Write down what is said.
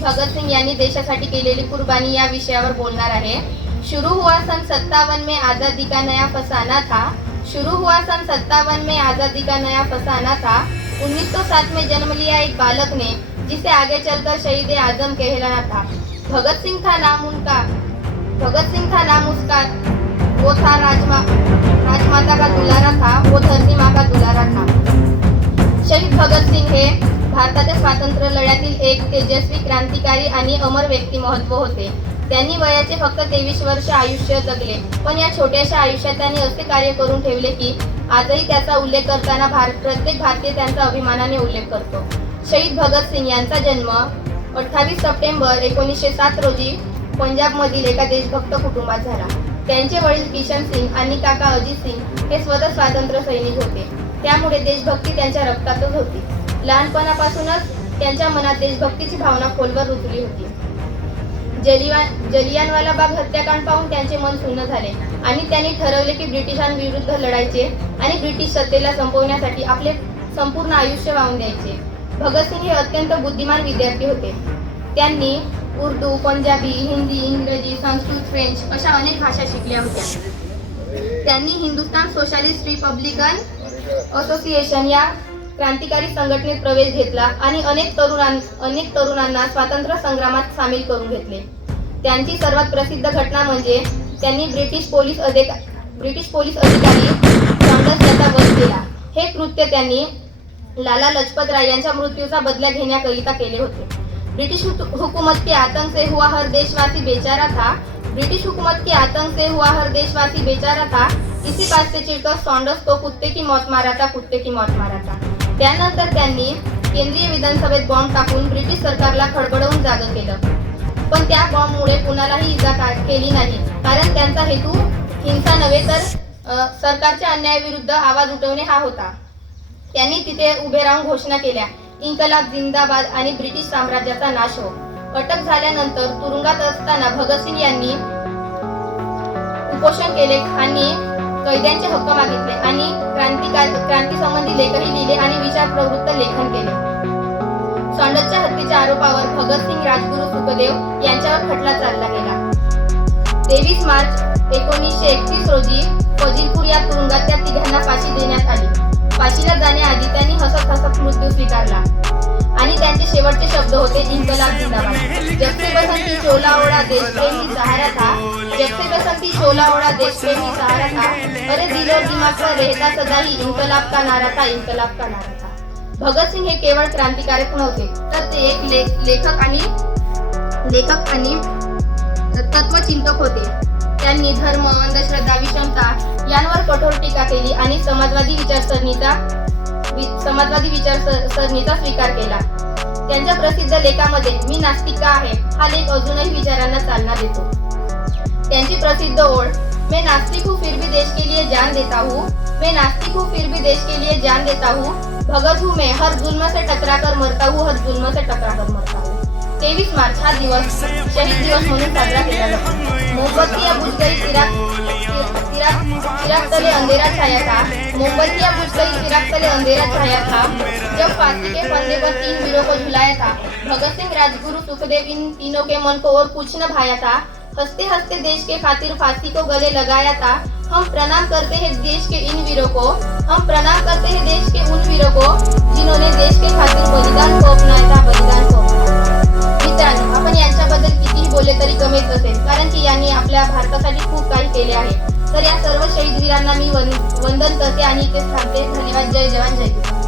भगतसिंग यांनी देशासाठी केलेली कुर्बानी या विषयावर बोलणार आहे. शुरू हुआ सन सत्तावन में आजादी का नया फसाना था. शुरू हुआ सन सत्तावन में आजादी का नया फसाना था. 1907 में जन्म लिया एक बालक ने जिसे आगे चलकर शहीद आजम कहलाना था। भगत सिंह था नाम उनका भगत सिंह था नाम उसका वो था राजमा राजमाता का दुलारा था वो धरती माँ का दुलारा था। शहीद भगत सिंह हे। भारताच्या स्वातंत्र्य लढ्यातील एक तेजस्वी क्रांतिकारी आणि अमर व्यक्तिमत्व होते. त्यांनी वयाचे फक्त तेवीस वर्ष आयुष्य जगले. पण या छोट्याशा आयुष्यात त्यांनी असे कार्य करून ठेवले की आजही त्याचा उल्लेख करताना भारत प्रत्येक भारतीय त्यांचा अभिमानाने उल्लेख करतो. शहीद भगतसिंग यांचा जन्म अठ्ठावीस सप्टेंबर एकोणीसशे सात रोजी पंजाबमधील एका देशभक्त कुटुंबात झाला. त्यांचे वडील किशन सिंग आणि काका अजित सिंग हे स्वतः स्वातंत्र्य सैनिक होते. त्यामुळे देशभक्ती त्यांच्या रक्तातच होती. लहानपणापासूनच त्यांच्या मनात देशभक्तीची भावना खोलवर रुतली होती. जलिया जलियानवाला बाग हत्याकांड पाहून त्यांचे मन सुन्न झाले आणि त्यांनी ठरवले की ब्रिटिशांविरुद्ध लढायचे आणि ब्रिटिश सत्तेला संपवण्यासाठी आपले संपूर्ण आयुष्य वाहून द्यायचे. भगतसिंग हे अत्यंत बुद्धिमान विद्यार्थी होते. त्यांनी उर्दू पंजाबी हिंदी इंग्रजी संस्कृत फ्रेंच अशा अनेक भाषा शिकल्या होत्या. त्यांनी हिंदुस्थान सोशालिस्ट रिपब्लिकन असोसिएशन या क्रांतिकारी संघटनेत प्रवेश घेतला आणि अनेक तरुणां अनेक तरुणांना स्वातंत्र्य संग्रामात सामील करून घेतले. त्यांची सर्वात प्रसिद्ध घटना म्हणजे त्यांनी ब्रिटिश पोलीस अधिक ब्रिटिश पोलीस अधिकारी सॉन्डर्स याचा वध केला हे कृत्य त्यांनी लाला लजपत राय यांच्या मृत्यूचा बदला घेण्याकरिता केले होते. ब्रिटिश हुकूमत के आतंक से हुआ हर देशवासी बेचारा था. ब्रिटिश हुकूमत के आतंक से हुआ हर देशवासी बेचारा था. इसी बात से चिड़कर सॉन्डर्स को कुत्ते की मौत मारा था कुत्ते की मौत मारा था. त्यानंतर त्यांनी केंद्रीय विधानसभेत बॉम्ब टाकून ब्रिटिश सरकारला खडबडवून जागं केलं. पण त्या बॉम्बमुळे कुणालाही इजा का- केली नाही. कारण त्यांचा हेतू हिंसा नव्हे तर सरकारच्या अन्यायाविरुद्ध आवाज उठवणे हा होता. त्यांनी तिथे उभे राहून घोषणा केल्या. इन्कलाब जिंदाबाद आणि ब्रिटिश साम्राज्याचा नाश हो. अटक झाल्यानंतर तुरुंगात असताना भगतसिंग यांनी उपोषण केले. आणि कैद्यांचे हक्क मागितले आणि क्रांतिकार क्रांती संबंधी लेखही लिहिले आणि विचार प्रवृत्त लेखन केले. सॉन्डसच्या हत्येच्या आरोपावर भगतसिंग राजगुरू सुखदेव यांच्यावर खटला चालला गेला. तेवीस मार्च एकोणीसशे एकतीस रोजी फजिलपूर या तुरुंगात त्या तिघांना फाशी देण्यात आली. फाशीला जाण्याआधी त्यांनी हसत हसत मृत्यू स्वीकारला. शब्द होते इन्कलाब जिंदाबाद. जब से बसंती शोला ओढा देश प्रेमी सहारा था जब से बसंती शोला ओढा देश प्रेमी सहारा था अरे दिल और दिमाग पर रहता सदा ही इन्कलाब का नारा था इन्कलाब का नारा था भगत भगतसिंग हे केवळ क्रांतिकारक नव्हते तर ते एक ले, लेखक आणि लेखक आणि तत्वचिंतक होते. त्यांनी धर्म अंधश्रद्धा विषमता यांवर कठोर टीका केली आणि समाजवादी विचारसरणीचा समाजवादी विचारसरणीचा स्वीकार केला. त्यांच्या प्रसिद्ध लेखामध्ये मी नास्तिक आहे हा लेख अजूनही विचारांना चालना देतो. त्यांची प्रसिद्ध ओळ मैं नास्तिक हूँ फिर भी देश के लिए जान देता हूँ. मैं नास्तिक हूँ फिर भी देश के लिए जान देता हूँ. भगत हूँ मैं हर जुल्म से टकरा कर मरता हूँ हर जुल्म से टकरा कर मरता हूँ. तेवीस मार्च हा दिवस शहीद दिवस म्हणून साजरा केला जातो. मोमबत्ती गई चिराग चिराग तले अंधेरा छाया था मोमबत्ती गई चिराग तले अंधेरा छाया था जब फांसी के फंदे पर तीन वीरों को झुलाया था भगत सिंह राजगुरु सुखदेव इन तीनों के मन को और कुछ न भाया था हँसते हँसते देश के खातिर फांसी को गले लगाया था हम प्रणाम करते हैं देश के इन वीरों को. हम प्रणाम करते हैं देश के उन आपल्या भारतासाठी खूप काही केले आहे. तर या सर्व शहीद वीरांना मी वन- वंदन करते आणि ते थांबते. धन्यवाद. जय जवान जय किसान